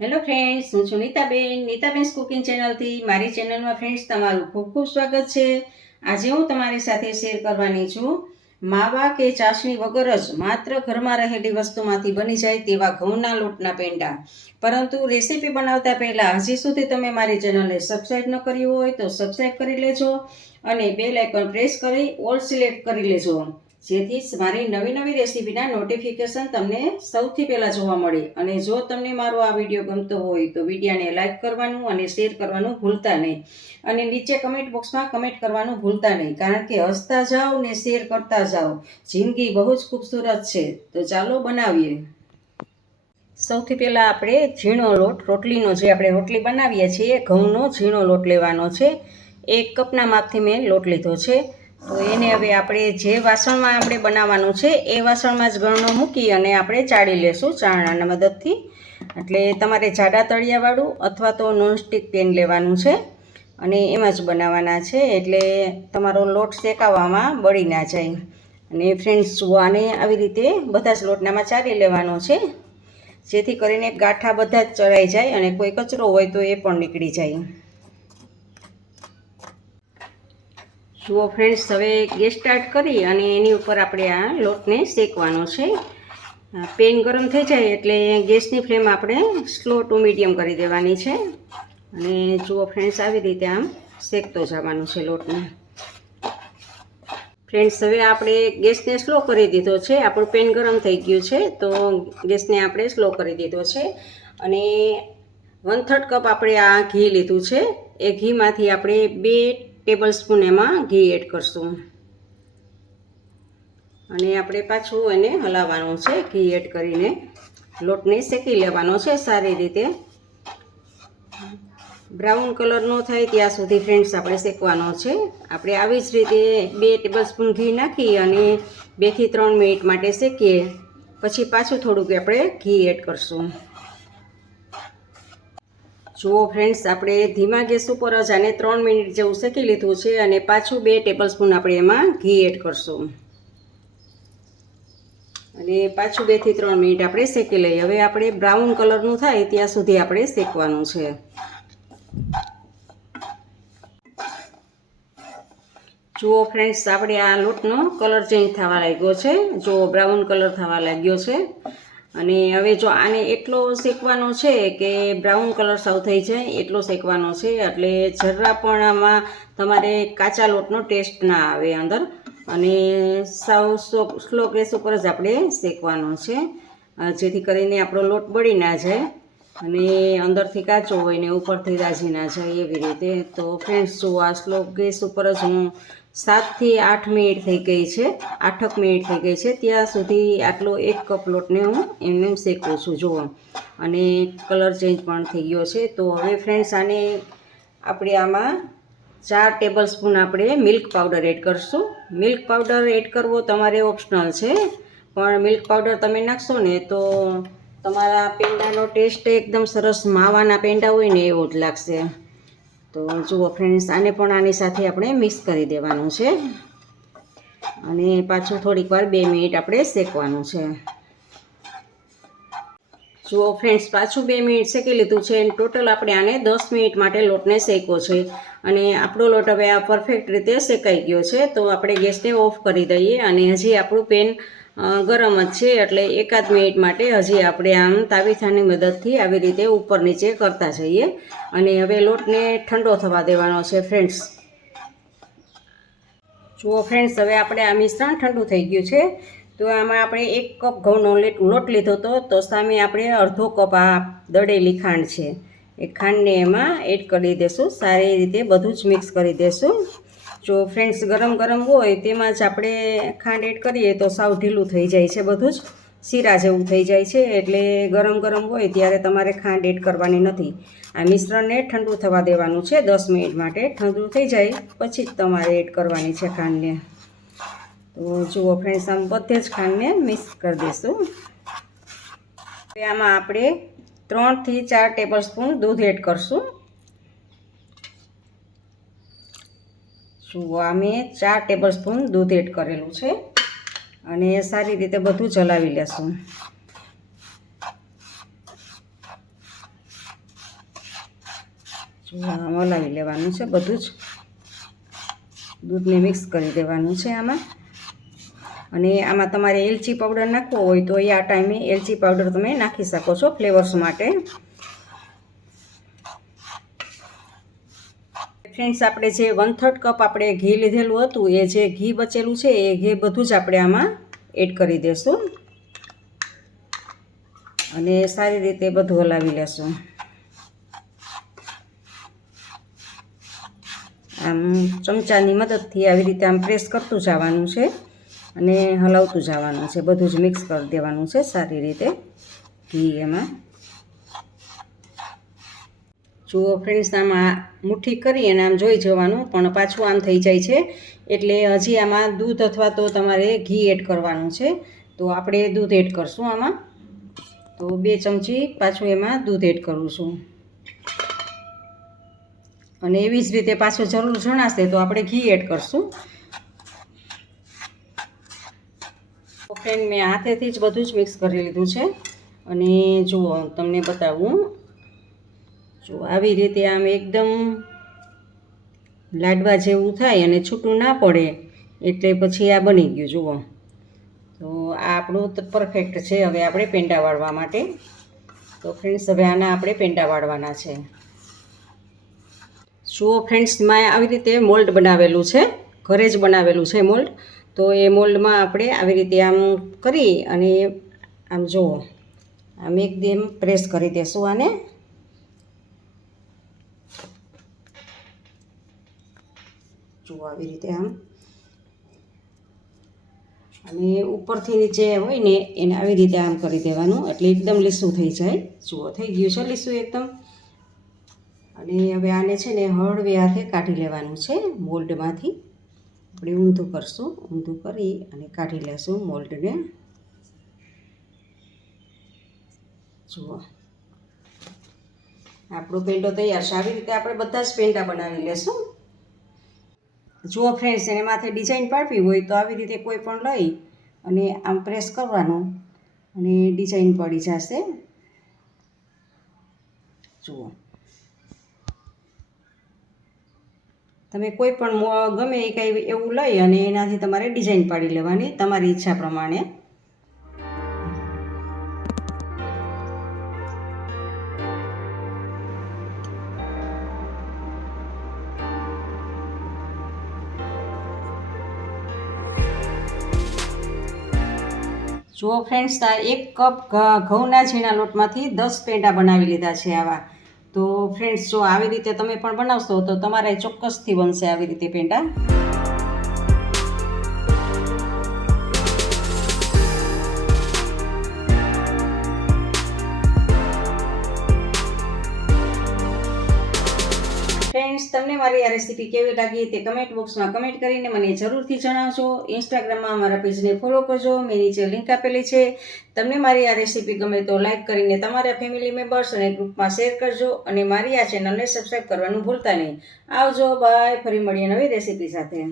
Hello friends, હું છું Nitaben cooking ચેનલથી. મારી ચેનલમાં ફ્રેન્ડ્સ તમારું ખૂબ ખૂબ સ્વાગત છે. આજે હું તમારી સાથે શેર કરવાની છું માવા કે ચાસણી વગર જ માત્ર ઘરમાં રહેલી વસ્તુમાંથી બની જાય તેવા ઘઉંના લોટના પેંડા. પરંતુ રેસીપી બનાવતા પહેલાં હજી સુધી તમે મારી ચેનલને સબસ્ક્રાઈબ ન કરી હોય તો સબસ્ક્રાઈબ કરી લેજો અને બેલ આઇકન પ્રેસ કરી ઓલ સિલેક્ટ કરી લેજો, જેથી મારી નવી નવી રેસીપીના નોટિફિકેશન તમને સૌથી પહેલાં જોવા મળે. અને જો તમને મારો આ વિડીયો ગમતો હોય તો વિડીયોને લાઈક કરવાનું અને શેર કરવાનું ભૂલતા નહીં. અને નીચે કમેન્ટ બોક્સમાં કમેન્ટ કરવાનું ભૂલતા નહીં, કારણ કે હસતા જાઓ ને શેર કરતા જાઓ. જિંદગી બહુ જ ખૂબસૂરત છે. તો ચાલો બનાવીએ. સૌથી પહેલાં આપણે ઝીણો લોટ, રોટલીનો જે આપણે રોટલી બનાવીએ છીએ ઘઉંનો ઝીણો લોટ લેવાનો છે. 1 કપના માપથી મેં લોટ લીધો છે. તો એને હવે આપણે જે વાસણમાં આપણે બનાવવાનું છે એ વાસણમાં જ ગળણો મૂકી અને આપણે ચાળી લેશું ચાળણાની મદદથી. એટલે તમારે જાડા તળિયાવાળું અથવા તો નોનસ્ટિક પેન લેવાનું છે અને એમાં જ બનાવવાના છે, એટલે તમારો લોટ શેકાવામાં બળી ના જાય. અને ફ્રેન્ડ્સ જુઓ, આને આવી રીતે બધા જ લોટનામાં ચાળી લેવાનો છે, જેથી કરીને ગાંઠા બધા જ ચડાઈ જાય અને કોઈ કચરો હોય તો એ પણ નીકળી જાય. જુઓ ફ્રેન્ડ્સ, હવે ગેસ સ્ટાર્ટ કરી અને એની ઉપર આપણે આ લોટને શેકવાનો છે. પેન ગરમ થઈ જાય એટલે ગેસની ફ્લેમ આપણે સ્લો ટુ મીડિયમ કરી દેવાની છે. અને જુઓ ફ્રેન્ડ્સ, આવી રીતે આમ શેકતો જવાનું છે લોટને. ફ્રેન્ડ્સ, હવે આપણે ગેસને સ્લો કરી દીધો છે. આપણું પેન ગરમ થઈ ગયું છે, તો ગેસને આપણે સ્લો કરી દીધો છે. અને 1/3 કપ આપણે આ ઘી લીધું છે. એ ઘીમાંથી આપણે 2 ટેબલ સ્પૂન એમાં ઘી એડ કરશું અને આપણે પાછું એને હલાવવાનું છે. ઘી એડ કરીને લોટને શેકી લેવાનો છે સારી રીતે. બ્રાઉન કલર ન થાય ત્યાં સુધી ફ્રેન્ડ્સ આપણે શેકવાનો છે. આપણે આવી જ રીતે 2 ટેબલ સ્પૂન ઘી નાખી અને 2 થી 3 મિનિટ માટે શેકીએ. પછી પાછું થોડુંક આપણે ઘી એડ કરશું. જુઓ ફ્રેન્ડ્સ, આપણે ધીમા ગેસ ઉપર જ આને 3 મિનિટ જેવું શેકી લીધું છે અને પાછું 2 ટેબલ સ્પૂન આપણે એમાં ઘી એડ કરશું અને પાછું 2 થી 3 મિનિટ આપણે શેકી લઈએ. હવે આપણે બ્રાઉન કલરનું થાય ત્યાં સુધી આપણે શેકવાનું છે. જુઓ ફ્રેન્ડ્સ, આપણે આ લોટનો કલર ચેન્જ થવા લાગ્યો છે. જો બ્રાઉન કલર થવા લાગ્યો છે. અને હવે જો આને એટલો શેકવાનો છે કે બ્રાઉન કલર સાવ થઈ જાય એટલો શેકવાનો છે, એટલે જરા પણ આમાં તમારે કાચા લોટનો ટેસ્ટ ના આવે અંદર. અને સાવ સ્લો ગેસ ઉપર જ આપણે શેકવાનો છે, જેથી કરીને આપણો લોટ બળી ના જાય અને અંદરથી કાચો હોય ને ઉપરથી રાજી ના જાય એવી રીતે. તો ફ્રેન્ડ્સ જુઓ, આ સ્લો ગેસ ઉપર જ હું 7 થી 8 મિનિટ થઈ ગઈ છે, 8 મિનિટ થઈ ગઈ છે ત્યાં સુધી આટલો 1 કપ લોટને હું એમને શેકું છું. જુઓ, અને કલર ચેન્જ પણ થઈ ગયો છે. તો હવે ફ્રેન્ડ્સ, આને આપણે આમાં 4 ટેબલ સ્પૂન આપણે મિલ્ક પાવડર એડ કરશું. મિલ્ક પાવડર એડ કરવો તમારે ઓપ્શનલ છે, પણ મિલ્ક પાવડર તમે નાખશો ને તો તમારા પેંડાનો ટેસ્ટ એકદમ સરસ માવાના પેંડા હોય ને એવો જ લાગશે. તો જુઓ ફ્રેન્ડ્સ, આને પણ આની સાથે આપણે મિક્સ કરી દેવાનું છે અને પાછું થોડીક વાર 2 મિનિટ આપણે શેકવાનું છે. જુઓ ફ્રેન્ડ્સ, પાછું 2 મિનિટ શેકી લીધું છે. ટોટલ આપણે આને 10 મિનિટ માટે લોટને શેક્યો છે અને આપણો લોટ હવે આ પરફેક્ટ રીતે શેકાઈ ગયો છે. તો આપણે ગેસને ઓફ કરી દઈએ અને હજી આપણું પેન ગરમ જ છે, એટલે 1 મિનિટ માટે હજી આપણે આમ તાવીથાની મદદથી આવી રીતે ઉપર નીચે કરતા જઈએ. અને હવે લોટને ઠંડો થવા દેવાનો છે ફ્રેન્ડ્સ. જુઓ ફ્રેન્ડ્સ, હવે આપણે આ મિશ્રણ ઠંડુ થઈ ગયું છે. તો આમાં આપણે 1 કપ ઘઉંનો લોટ લીધો હતો, તો સામે આપણે અડધો કપ આ દળેલી ખાંડ છે એ ખાંડને એમાં એડ કરી દઈશું. સારી રીતે બધું જ મિક્સ કરી દઈશું. જો ફ્રેન્ડ્સ, ગરમ ગરમ હોય તેમાં જ આપણે ખાંડ એડ કરીએ તો સાવ ઢીલું થઈ જાય છે, બધું જ શીરા જેવું થઈ જાય છે. એટલે ગરમ ગરમ હોય ત્યારે તમારે ખાંડ એડ કરવાની નથી. આ મિશ્રણને ઠંડુ થવા દેવાનું છે 10 મિનિટ માટે. ઠંડુ થઈ જાય પછી જ તમારે એડ કરવાની છે ખાંડને. તો જુઓ ફ્રેન્ડ્સ, આમ બધે જ ખાંડને મિક્સ કરી દઈશું. હવે આમાં આપણે 3 થી 4 ટેબલ સ્પૂન દૂધ એડ કરશું. જુઓ, આ મેં 4 ટેબલ સ્પૂન દૂધ એડ કરેલું છે અને સારી રીતે બધું ચલાવી લેશું. હલાવી લેવાનું છે, બધું જ દૂધને મિક્સ કરી દેવાનું છે આમાં. અને આમાં તમારે એલચી પાવડર નાખવો હોય તો એ આ ટાઈમે એલચી પાવડર તમે નાખી શકો છો ફ્લેવર્સ માટે. ફ્રેન્ડ્સ, આપણે જે 1/3 કપ આપણે ઘી લીધેલું હતું, એ જે ઘી બચેલું છે એ ઘી બધું જ આપણે આમાં એડ કરી દઈશું અને સારી રીતે બધું હલાવી લેશું. આમ ચમચાની મદદથી આવી રીતે આમ પ્રેસ કરતું જવાનું છે અને હલાવતું જવાનું છે. બધું જ મિક્સ કરી દેવાનું છે સારી રીતે ઘી એમાં. જુઓ ફ્રેન્ડ્સ, આમાં મુઠ્ઠી કરી અને આમ જોઈ જવાનું, પણ પાછું આમ થઈ જાય છે. એટલે હજી આમાં દૂધ અથવા તો તમારે ઘી એડ કરવાનું છે. તો આપણે દૂધ એડ કરશું આમાં. તો 2 ચમચી પાછું એમાં દૂધ એડ કરું છું. અને એવી જ રીતે પાછું જરૂર જણાશે તો આપણે ઘી એડ કરશું. તો ફ્રેન્ડ, મેં હાથેથી જ બધું જ મિક્સ કરી લીધું છે. અને જુઓ, તમને બતાવું, જો આવી રીતે આમ એકદમ લાડવા જેવું થાય અને છૂટું ના પડે એટલે પછી આ બની ગયું. જુઓ, તો આ આપણું પરફેક્ટ છે. હવે આપણે પેંડા વાળવા માટે. તો ફ્રેન્ડ્સ, હવે આના આપણે પેંડા વાળવાના છે. જુઓ ફ્રેન્ડ્સ, મેં આવી રીતે મોલ્ડ બનાવેલું છે, ઘરે જ બનાવેલું છે મોલ્ડ. તો એ મોલ્ડમાં આપણે આવી રીતે આમ કરી અને આમ જુઓ, આમ એકદમ પ્રેસ કરી દેશું આને. જુઓ આવી રીતે આમ, અને ઉપરથી નીચે હોય ને એને આવી રીતે આમ કરી દેવાનું, એટલે એકદમ લીસું થઈ જાય. જુઓ, થઈ ગયું છે લીસું એકદમ. અને હવે આને છે ને હળવે હાથે કાઢી લેવાનું છે મોલ્ડમાંથી. આપણે ઊંધું કરશું, ઊંધું કરી અને કાઢી લેશું મોલ્ડને. જુઓ, આપણો પેંડો તૈયાર છે. આવી રીતે આપણે બધા જ પેંડા બનાવી લેશું. જુઓ ફ્રેન્ડ્સ, એને માથે ડિઝાઇન પાડવી હોય તો આવી રીતે કોઈ પણ લઈ અને આમ પ્રેસ કરવાનું અને ડિઝાઇન પડી જશે. જુઓ, તમે કોઈ પણ ગમે એ કંઈ એવું લઈ અને એનાથી તમારે ડિઝાઇન પાડી લેવાની તમારી ઈચ્છા પ્રમાણે. જુઓ ફ્રેન્ડ્સ, આ 1 કપ ઘઉંના ઝીણા લોટમાંથી 10 પેંડા બનાવી લીધા છે આવા. તો ફ્રેન્ડ્સ, જો આવી રીતે તમે પણ બનાવશો તો તમારે ચોક્કસથી બનશે આવી રીતે પેંડા. ફ્રેન્ડ્સ, તમને મારી આ રેસીપી કેવી લાગી તે કમેન્ટ બોક્સમાં કમેન્ટ કરીને મને જરૂરથી જણાવજો. ઇન્સ્ટાગ્રામમાં મારા પેજને ફોલો કરજો, મેં નીચે લિંક આપેલી છે. તમને મારી આ રેસીપી ગમે તો લાઈક કરીને તમારા ફેમિલી મેમ્બર્સ અને ગ્રુપમાં શેર કરજો. અને મારી આ ચેનલને સબસ્ક્રાઈબ કરવાનું ભૂલતા નહીં. આવજો, બાય. ફરી મળીએ નવી રેસીપી સાથે.